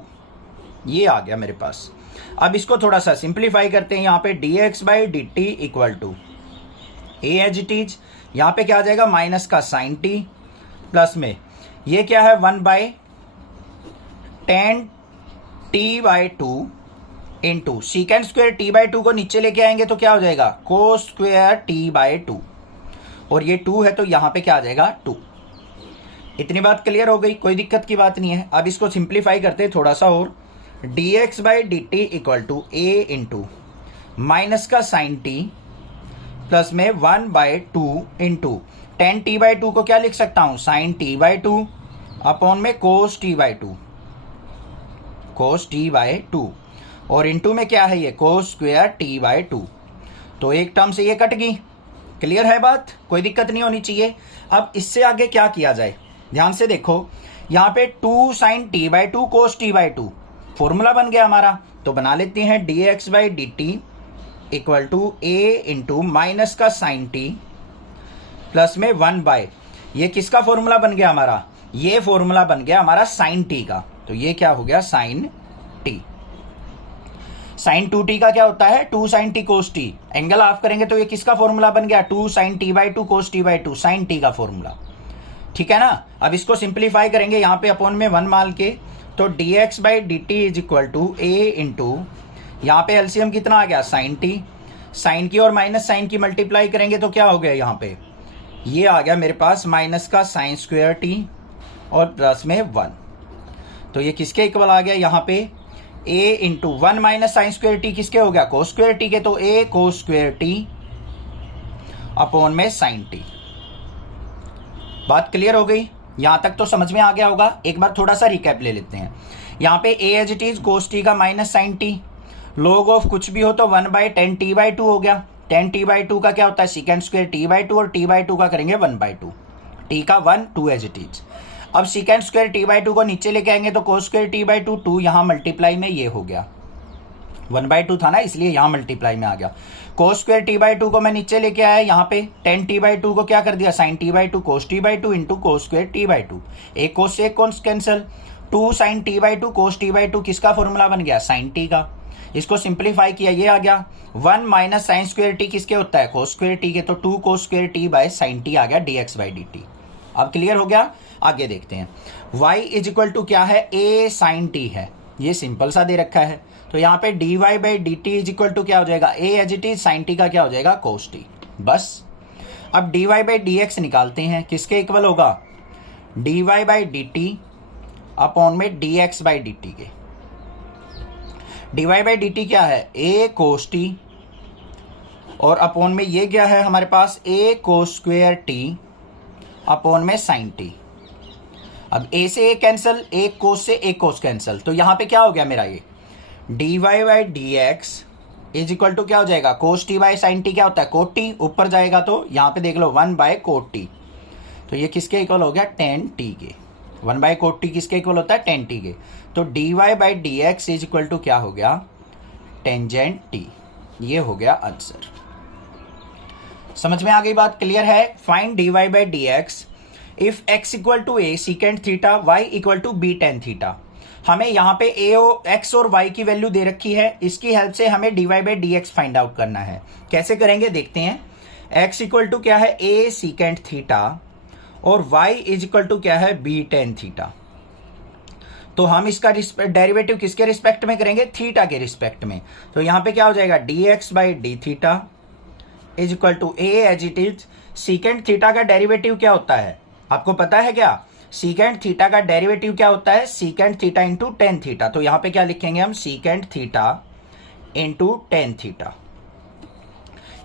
ये आ गया मेरे पास। अब इसको थोड़ा सा सिंप्लीफाई करते हैं, यहाँ पे dx by D t equal to a as it is, यहाँ पे क्या आ जाएगा माइनस का sin t प्लस में ये क्या है 1/tan t/2 into secant square t/2 को नीचे लेके आएंगे तो क्या हो जाएगा कोस स्क्वायर t/2, और ये 2 है तो यहाँ पे क्या आ जाएगा 2। इतनी बात क्लियर हो गई, कोई दिक्कत की बात नहीं है। अब इसको सिंप्लीफाई करते हैं थोड़ा सा और, dx by D t equal to a into minus का sin t प्लस में 1/2 इंटू tan t/2 को क्या लिख सकता हूं sin t/2 अपॉन में cos t/2, और इंटू में क्या है ये cos स्क्वायर t/2, तो एक टर्म से ये कट गई, क्लियर है बात, कोई दिक्कत नहीं होनी चाहिए। अब इससे आगे क्या किया जाए, ध्यान से देखो, यहाँ पे 2 sin t/2 cos t/2 formula बन गया हमारा, तो बना लेते हैं dx/dt equal to a into minus का साइन t प्लस में 1/, ये किसका फॉर्मूला बन गया हमारा, ये फॉर्मूला बन गया हमारा साइन t का, तो ये क्या हो गया साइन t। साइन 2t का क्या होता है 2 sin t cos t, angle of करेंगे तो ये किसका फॉर्मूला बन गया 2 sin t/2 cos t/2 sine t का फॉर्मूला, ठीक है ना। अब इसको सिंप्लीफाई करेंगे यहाँ पे अपॉन में 1 माल के, तो dx/dt is equal to a into, यहाँ पे एलसीएम कितना आ गया साइन t, साइन की और माइनस साइन की मल्टीप्लाई करेंगे तो क्या हो गया यहाँ पे, ये आ गया मेरे पास माइनस का साइन स्क्वायर t और प्लस में 1, तो ये किसके इक्वल आ गया यहाँ पे a into 1 minus sign square t किसके हो गया कोस स्क्वायर t के, तो a cos square t upon में साइन t। बात क्लियर हो गई, यहां तक तो समझ में आ गया होगा। एक बार थोड़ा सा रिकैप ले लेते हैं। यहाँ पे a as it is cos t का माइनस साइन t, log ऑफ कुछ भी हो तो 1/10 t/2 हो गया, 10 t/2 का क्या होता है सेकेंड स्क्वायर t/2 और t/2 का करेंगे 1/2, t का 1 2 एज इट इज। अब सेकेंड स्क्वायर t/2 को नीचे लेके आएंगे तो कोस स्क्वायर t/2 2 यहाँ मल्टीप्लाई में ये हो गया 1/2 था ना, इसलिए यहाँ मल्टीप्लाई में आ गया। कोस स्क्वायर t/2 को मैं नीचे लेके आया, यहाँ पे 10 t/2 को क्या कर दिया साइन t/2 कोस t/2 into cos square t/2, एक कोस से एक कोस कैंसिल, 2 sin t/2 कोस t/2 किसका फॉर्मूला बन गया साइन t का, इसको सिंप्लीफाई किया ये आ गया 1 माइनस साइन स्क्वायर t किसके होता है कोस स्क्वायर t के, तो 2 cos square t by sine t आ गया dx/dt। अब क्लियर हो गया, आगे देखते हैं। y इज इक्वल टू क्या है a साइन t है, ये सिंपल सा दे रखा है, तो यहाँ पे dy/dt इज इक्वल टू क्या हो जाएगा a as it is sine t का क्या हो जाएगा कोस t, बस। अब dy/dx निकालते हैं, किसके इक्वल होगा dy/dt अपॉन में dx/dt के। dy/dt क्या है a कोस t और अपॉन में ये क्या है हमारे पास a cos square t upon में साइन t। अब a से a कैंसिल, एक कोस से एक कोस कैंसिल, तो यहाँ पे क्या हो गया मेरा ये dy/dx इज इक्वल टू क्या हो जाएगा कोस t बाय साइन t, क्या होता है कोट t, ऊपर जाएगा तो यहाँ पे देख लो 1/कोट t, तो ये किसके इक्वल हो गया tan t के, 1/कोट t किसके इक्वल होता है tan t के, तो dy/dx इज इक्वल टू क्या हो गया टेंजेंट t, ये हो गया आंसर। समझ में आ गई बात, क्लियर है। Find dy/dx if x equal to a secant theta y equal to b tan theta. हमें यहाँ पे x और y की वैल्यू दे रखी है, इसकी हेल्प से हमें dy/dx फाइंड आउट करना है। कैसे करेंगे देखते हैं। x इक्वल टू क्या है a सीकेंट थीटा और y इज इक्वल टू क्या है b tan थीटा, तो हम इसका डेरिवेटिव किसके रिस्पेक्ट में करेंगे थीटा के रिस्पेक्ट में, तो यहाँ पे क्या हो जाएगा dx/d theta is equal to a as it is secant theta का डेरिवेटिव क्या होता है आपको पता है क्या, सीकेंट थीटा का डेरिवेटिव क्या होता है secant theta into tan theta, तो यहाँ पे क्या लिखेंगे हम secant theta into tan theta,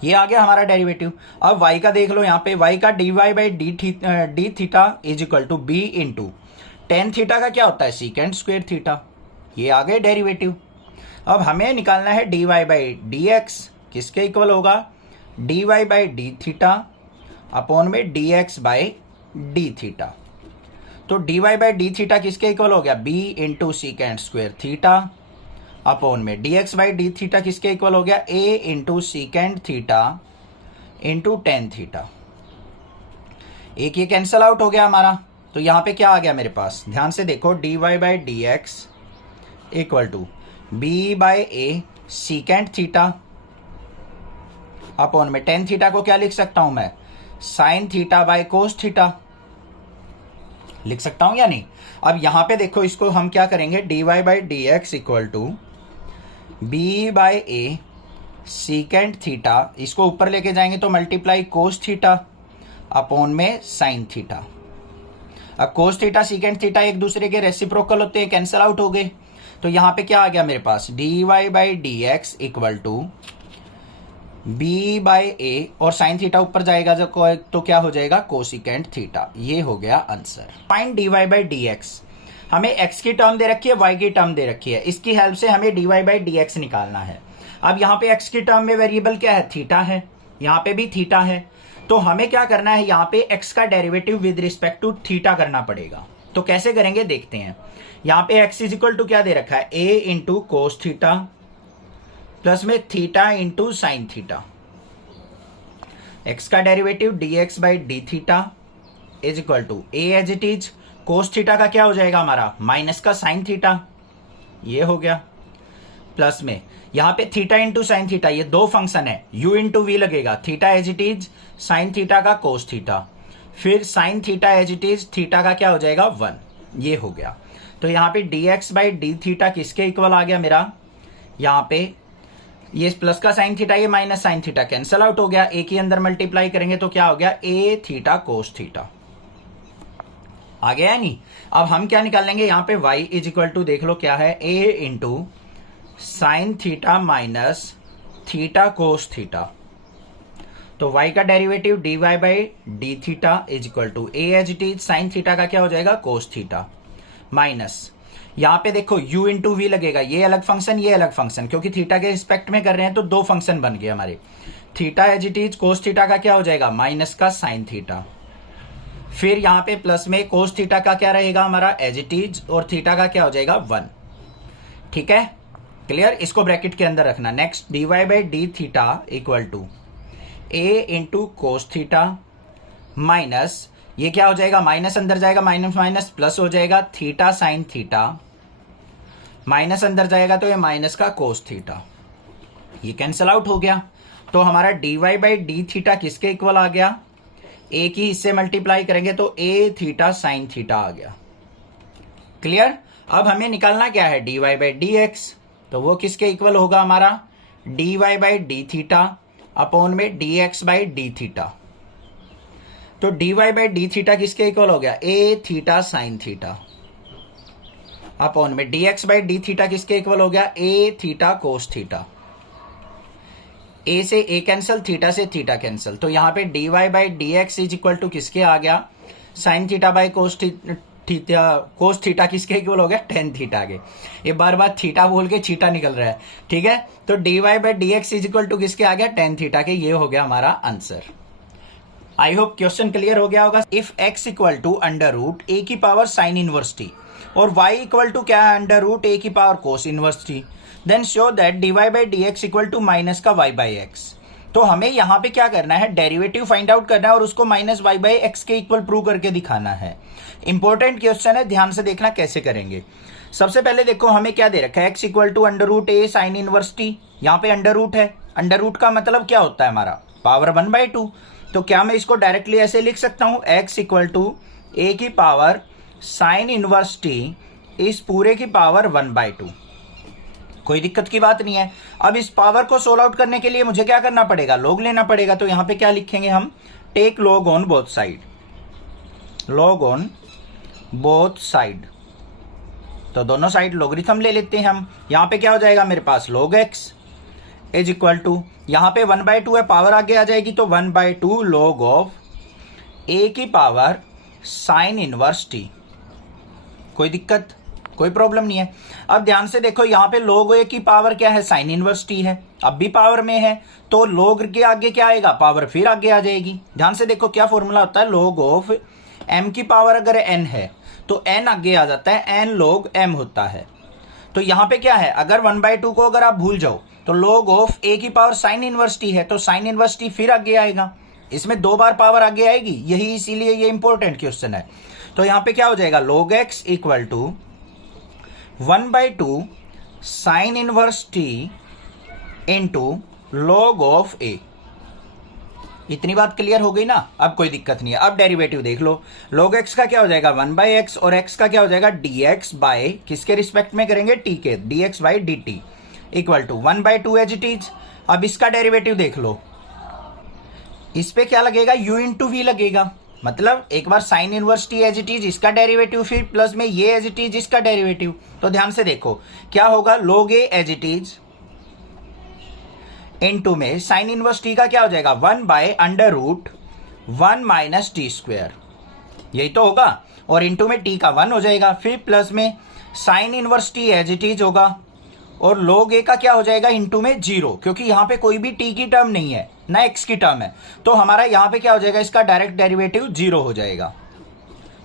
ये आ गया हमारा डेरिवेटिव। अब y का देख लो, यहाँ पे y का dy/d theta is equal to b into tan theta का क्या होता है सीकेंट स्क्वायर थीटा, ये आ गए डेरिवेटिव। अब हमें निकालना है dy/dx किसके इक्वल होगा dy/d थीटा अपॉन में dx/d थीटा, तो dy/d थीटा किसके इक्वल हो गया b into secant square theta upon में dx/d थीटा किसके इक्वल हो गया a into secant theta into tan theta, एक ये कैंसल आउट हो गया हमारा, तो यहाँ पे क्या आ गया मेरे पास, ध्यान से देखो dy/dx equal to b/a secant theta upon में टेन थीटा को क्या लिख सकता हूं मैं sine theta by cos theta, लिख सकता हूं या नहीं। अब यहां पे देखो इसको हम क्या करेंगे dy/dx equal to b/a secant theta, इसको ऊपर लेके जाएंगे तो मल्टीप्लाई कोस थीटा अपॉन में साइन थीटा। अब कोस थीटा सीकेंट थीटा एक दूसरे के रेसिप्रोकल होते हैं, कैंसिल आउट हो गए, तो यहां पे क्या आ गया मेरे पास dy/dx इक्वल टू b/a और साइन थीटा ऊपर जाएगा जब तो क्या हो जाएगा कोसिकेंट थीटा, ये हो गया आंसर। फाइंड dy/dx, हमें x की टर्म दे रखी है y की टर्म दे रखी है, इसकी हेल्प से हमें dy/dx निकालना है। अब यहाँ पे x की टर्म में वेरिएबल क्या है थीटा है, यहाँ पे भी थीटा है, तो हमें क्या करना है, यहाँ पे x का derivative with respect to theta करना पड़ेगा। तो कैसे करेंगे देखते हैं। यहाँ पे x इज इक्वल टू क्या दे रखा है, a into cos theta plus में theta into sine theta. x का derivative dx by D theta is equal to a as it is, cos theta का क्या हो जाएगा हमारा, माइनस का साइन थीटा, ये हो गया, प्लस में यहाँ पे थीटा इंटू साइन थीटा, ये दो फंक्शन है, u इंटू वी लगेगा, theta as it is, sine theta का कोस थीटा, फिर sine theta as it is, theta का क्या हो जाएगा 1, ये हो गया। तो यहाँ पे dx बाई डी थीटा किसके इक्वल आ गया मेरा, यहाँ पे ये प्लस का साइन थीटा, ये minus sine theta cancel out हो गया, एक ही अंदर मल्टीप्लाई करेंगे तो क्या हो गया, a थीटा कोस थीटा आ गया है नहीं। अब हम क्या निकाल लेंगे, यहाँ पे y इज इक्वल टू देख लो क्या है, a into sine theta minus theta cos theta. तो y का derivative dy by D theta is equal to a as it is, sine theta का क्या हो जाएगा कोस थीटा, माइनस यहाँ पे देखो u इंटू वी लगेगा, ये अलग फंक्शन ये अलग फंक्शन, क्योंकि थीटा के रिस्पेक्ट में कर रहे हैं तो दो फंक्शन बन गए हमारे। Theta as it is, cos theta का क्या हो जाएगा माइनस का साइन थीटा, फिर यहाँ पे प्लस में कोस थीटा का क्या रहेगा हमारा एज इट इज, और थीटा का क्या हो जाएगा 1। ठीक है, क्लियर, इसको ब्रैकेट के अंदर रखना। Next dy by D theta equal to a into cos theta minus, ये क्या हो जाएगा, माइनस अंदर जाएगा, माइनस माइनस प्लस हो जाएगा, थीटा साइन थीटा, माइनस अंदर जाएगा तो ये माइनस का कोस थीटा, ये कैंसल आउट हो गया। तो हमारा dy बाई डी थीटा किसके इक्वल आ गया, एक ही इससे मल्टीप्लाई करेंगे तो a थीटा साइन थीटा आ गया। क्लियर, अब हमें निकालना क्या है, dy बाई डी एक्स, तो वो किसके इक्वल होगा हमारा, dy by D theta upon में dx बाई डी थीटा। तो dy बाई डी थीटा किसके इक्वल हो गया, a theta sine theta upon में dx बाई डी थीटा किसके इक्वल हो गया, a theta cos theta. a से a कैंसिल, थीटा से थीटा कैंसिल, तो यहाँ पे dy by D x is equal to किसके आ गया, sine theta by cos theta, cos theta किसके इक्वल हो गया, टेन थीटा के, ये बार बार थीटा बोल के थीटा निकल रहा है। ठीक है, तो dy by D x is equal to किसके आ गया, टेन थीटा के, ये हो गया हमारा answer. I hope question clear हो गया होगा। If x equal to under root a की पावर साइन इनवर्स t और y इक्वल टू क्या है, अंडर रूट a की power cos inverse t, then show that dy by D x equal to minus का y बाई एक्स। तो हमें यहाँ पे क्या करना है, डेरिवेटिव फाइंड आउट करना है और उसको माइनस y बाई एक्स के इक्वल प्रूव करके दिखाना है। इंपॉर्टेंट क्वेश्चन है, ध्यान से देखना कैसे करेंगे। सबसे पहले देखो हमें क्या दे रखा है, x equal to under root a sine inverse t, यहाँ पे अंडर रूट है, अंडर रूट का मतलब क्या होता है हमारा, पावर 1/2। तो क्या मैं इसको डायरेक्टली ऐसे लिख सकता हूं, x इक्वल टू a की पावर साइन इनवर्स t इस पूरे की पावर 1/2, कोई दिक्कत की बात नहीं है। अब इस पावर को सोल्व आउट करने के लिए मुझे क्या करना पड़ेगा, लॉग लेना पड़ेगा। तो यहां पे क्या लिखेंगे हम, take log on both side, log on both side, तो दोनों साइड लॉगरिथम ले लेते हैं हम। यहां पे क्या हो जाएगा मेरे पास, log x is equal to, यहां पे 1/2 है, पावर आगे आ जाएगी तो 1/2 log ऑफ a की पावर साइन इनवर्स t, कोई दिक्कत कोई प्रॉब्लम नहीं है। अब ध्यान से देखो यहाँ पे log a की पावर क्या है, साइन इनवर्स t है, अब भी पावर में है तो log के आगे क्या आएगा, पावर फिर आगे आ जाएगी। ध्यान से देखो क्या फॉर्मूला होता है, log ऑफ m की पावर अगर n है तो n आगे आ जाता है, n log m होता है। तो यहाँ पे क्या है, अगर 1/2 को अगर आप भूल जाओ तो log ऑफ a की पावर साइन इनवर्स t है, तो साइन इनवर्स t फिर आगे आएगा, इसमें दो बार पावर आगे आएगी, यही इसीलिए ये इंपॉर्टेंट क्वेश्चन है। तो यहाँ पे क्या हो जाएगा, log x equal to 1/2 sine inverse t into log of a। इतनी बात क्लियर हो गई ना, अब कोई दिक्कत नहीं है। अब डेरिवेटिव देख लो, log x का क्या हो जाएगा 1/x और x का क्या हो जाएगा dx बाय किसके रिस्पेक्ट में करेंगे, t के, dx by dt equal to 1/2 as it is. अब इसका डेरिवेटिव देख लो, इस पे क्या लगेगा, u इंटू वी लगेगा, मतलब एक बार sine inverse t as it is इसका डेरिवेटिव, फिर प्लस में ये एज इट इज इसका डेरिवेटिव। तो ध्यान से देखो क्या होगा, log a as it is into में साइन इनवर्स t का क्या हो जाएगा 1/√1 माइनस टी स्क्वायर, यही तो होगा, और इनटू में t का 1 हो जाएगा, फिर प्लस में sine inverse t as it is होगा और log a का क्या हो जाएगा इनटू में 0, क्योंकि यहां पे कोई भी t की टर्म नहीं है, ना x की टर्म है, तो हमारा यहाँ पे क्या हो जाएगा, इसका डायरेक्ट डेरिवेटिव 0 हो जाएगा।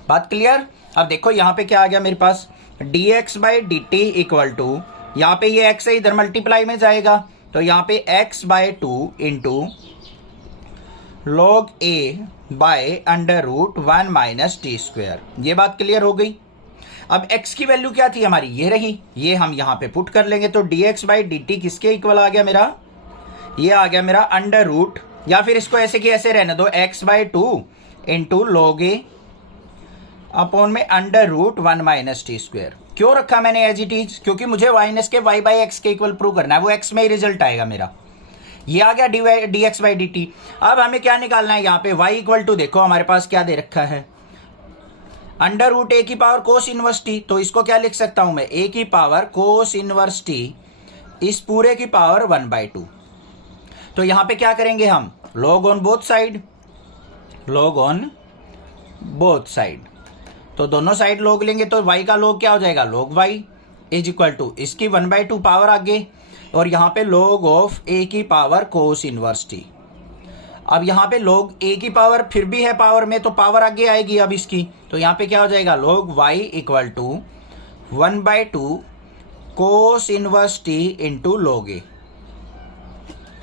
बात क्लियर। अब देखो यहाँ पे क्या आ गया मेरे पास, dx by D t equal to, यहाँ पे ये x है इधर मल्टीप्लाई में जाएगा, तो यहाँ पे x by 2 into log a by under root 1 minus T square. ये बात क्लियर हो गई। अब x की वैल्यू क्या थी हमारी, ये रही, ये हम यहाँ पे पुट कर लेंगे, तो dx बाई डी टी किसके इक्वल आ गया मेरा, ये आ गया मेरा अंडर रूट, या फिर इसको ऐसे की ऐसे रहने दो, x by 2 into log a upon में under root 1 minus T square. क्यों रखा मैंने एज इट इज, क्योंकि मुझे माइनस के y बाई एक्स के इक्वल प्रूव करना है, वो x में ही रिजल्ट आएगा मेरा। ये आ गया D X by D T. अब हमें क्या निकालना है यहाँ पे, y इक्वल टू, देखो हमारे पास क्या दे रखा है, अंडर रूट a की पावर कोस इनवर्स टी, तो इसको क्या लिख सकता हूं मैं, a की पावर कोस इनवर्स टी इस पूरे की पावर 1/2। तो यहां पे क्या करेंगे हम, log on both side, log on both side, तो दोनों साइड log लेंगे, तो y का log क्या हो जाएगा, log y is equal to इसकी 1/2 पावर आगे, और यहाँ पे log ऑफ a की पावर कोस इनवर्स टी। अब यहाँ पे log a की पावर फिर भी है पावर में, तो पावर आगे आएगी अब इसकी, तो यहाँ पे क्या हो जाएगा, log y equal to 1/2 cos inverse t into log a।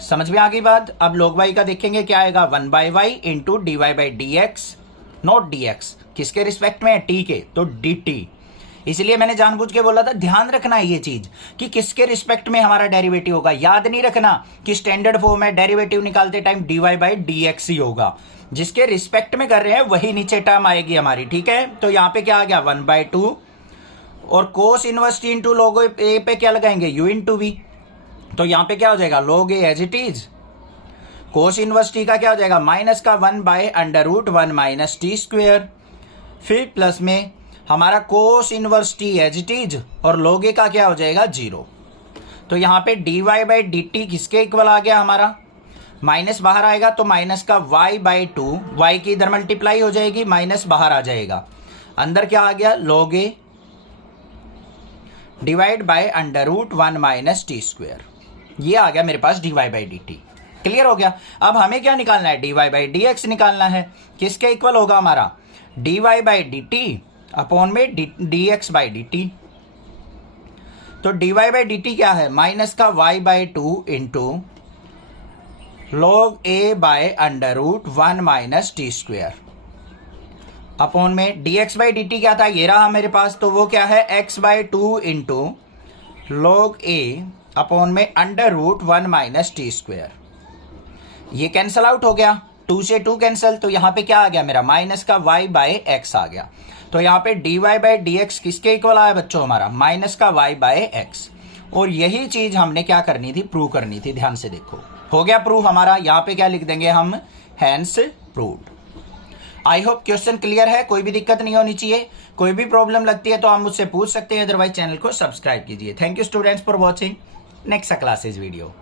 समझ में आ गई बात। अब log y का देखेंगे क्या आएगा, 1/y into d y by D x, not d x, किसके रिस्पेक्ट में है, t के, तो dt। इसलिए मैंने जानबूझ के बोला था, ध्यान रखना है ये चीज कि किसके रिस्पेक्ट में हमारा डेरिवेटिव होगा। याद नहीं रखना कि स्टैंडर्ड फॉर्म है, डेरिवेटिव निकालते time dy by D X ही होगा, जिसके रिस्पेक्ट में कर रहे हैं वही नीचे टर्म आएगी हमारी, ठीक है। तो यहाँ पे क्या आ गया, 1/2, और कोस inverse t into log a पे क्या लगाएंगे, u इंटू v, तो यहाँ पे क्या हो जाएगा, log a as it is, cos inverse t का क्या हो जाएगा, माइनस का 1 by under root 1 minus T square, फिर प्लस में हमारा cos inverse t as it is, और log a का क्या हो जाएगा, 0। तो यहाँ पे dy बाई डी टी किसके इक्वल आ गया हमारा, माइनस बाहर आएगा तो माइनस का y बाई 2, y की इधर मल्टीप्लाई हो जाएगी, माइनस बाहर आ जाएगा, अंदर क्या आ गया, log a divide by under root 1 minus T square. ये आ गया मेरे पास dy by D t. Clear हो गया। अब हमें क्या निकालना है, dy बाई डी एक्स निकालना है, किसके इक्वल होगा हमारा, dy by D T upon में D X by D T. तो dy बाई डी टी क्या है, माइनस का y by 2 into log a by under root 1 minus T square upon में dx बाई डी टी क्या था, ये रहा मेरे पास, तो वो क्या है, x by 2 into log a upon में under root 1 minus T square. ये कैंसल आउट हो गया, 2 से 2 कैंसल, तो यहाँ पे क्या आ गया मेरा, माइनस का y बाय एक्स आ गया। तो यहाँ पे dy बाई डी एक्स किसके इक्वल आया बच्चों हमारा, माइनस का y बाय एक्स। और यही चीज हमने क्या करनी थी, प्रूव करनी थी। ध्यान से देखो, हो गया प्रूव हमारा। यहाँ पे क्या लिख देंगे हम, hence proved. I hope question clear है, कोई भी दिक्कत नहीं होनी चाहिए। कोई भी प्रॉब्लम लगती है तो आप मुझसे पूछ सकते हैं, अदरवाइज चैनल को सब्सक्राइब कीजिए। Thank you students for watching next classes video.